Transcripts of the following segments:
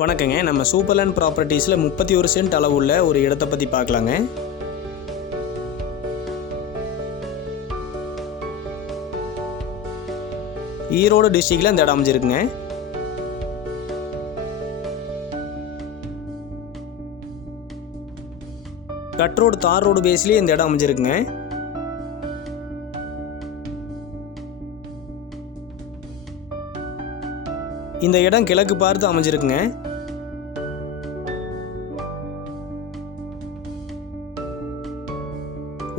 வணக்கங்க. நம்ம சூப்பர்லேண்ட் ப்ராப்பர்ட்டிஸில் 31 சென்ட் அளவுள்ள ஒரு இடத்தை பற்றி பார்க்கலாங்க. ஈரோடு டிஸ்ட்ரிக்டில் இந்த இடம் அமைஞ்சிருக்குங்க. கட் ரோடு தார் ரோடு பேஸ்லேயே இந்த இடம் அமைஞ்சிருக்குங்க. இந்த இடம் கிழக்கு பார்த்து அமைஞ்சிருக்குங்க.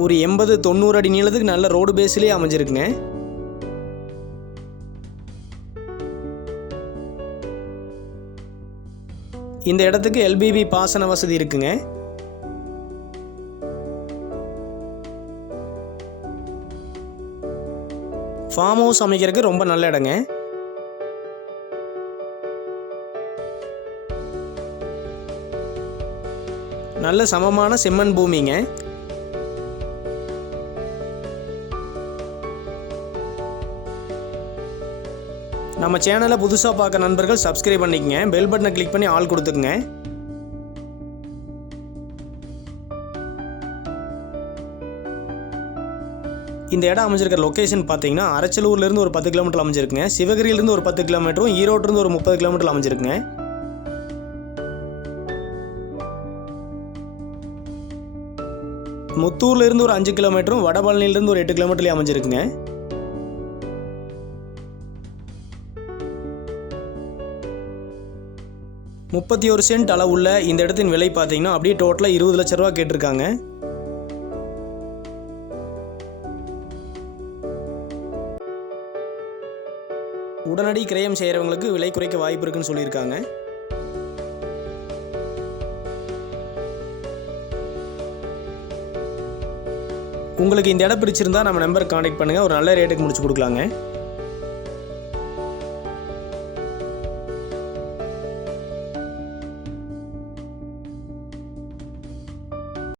ஒரு 80-90 அடி நீளத்துக்கு நல்ல ரோடு பேஸ்லேயே அமைஞ்சிருக்குங்க. இந்த இடத்துக்கு எல்பிபி பாசன வசதி இருக்குங்க. ஃபார்ம் ஹவுஸ் அமைக்கிறதுக்கு ரொம்ப நல்ல இடங்க. நல்ல சமமான செம்மண் பூமிங்க. நம்ம சேனலை புதுசாக பார்க்க நண்பர்கள் சப்ஸ்கிரைப் பண்ணிக்கங்க. பெல் பட்டனை கிளிக் பண்ணி ஆல் கொடுத்துக்குங்க. இந்த இடம் அமைஞ்சிருக்கிற லொக்கேஷன் பார்த்தீங்கன்னா அரச்சலூர்லேருந்து ஒரு 10 கிலோமீட்டர் அமைஞ்சிருக்குங்க. சிவகிரியிலேருந்து ஒரு 10 கிலோமீட்டரும் ஈரோட்டிலேருந்து ஒரு 30 கிலோமீட்டர் அமைஞ்சிருக்குங்க. முத்தூர்லேருந்து ஒரு 5 கிலோமீட்டரும் வடபழனியிலேருந்து ஒரு 8 கிலோமீட்டர்லேயே அமைஞ்சிருக்குங்க. $31 சென்ட் அளவுள்ள இந்த இடத்தின் விலை பார்த்தீங்கன்னா அப்படியே டோட்டலாக 20 லட்ச ரூபா கேட்டிருக்காங்க. உடனடி கிரயம் செய்கிறவங்களுக்கு விலை குறைக்க வாய்ப்பு இருக்குன்னு சொல்லியிருக்காங்க. உங்களுக்கு இந்த இடம் பிடிச்சிருந்தா நம்ம நம்பருக்கு கான்டாக்ட் பண்ணுங்கள். ஒரு நல்ல ரேட்டுக்கு முடிச்சு கொடுக்கலாங்க.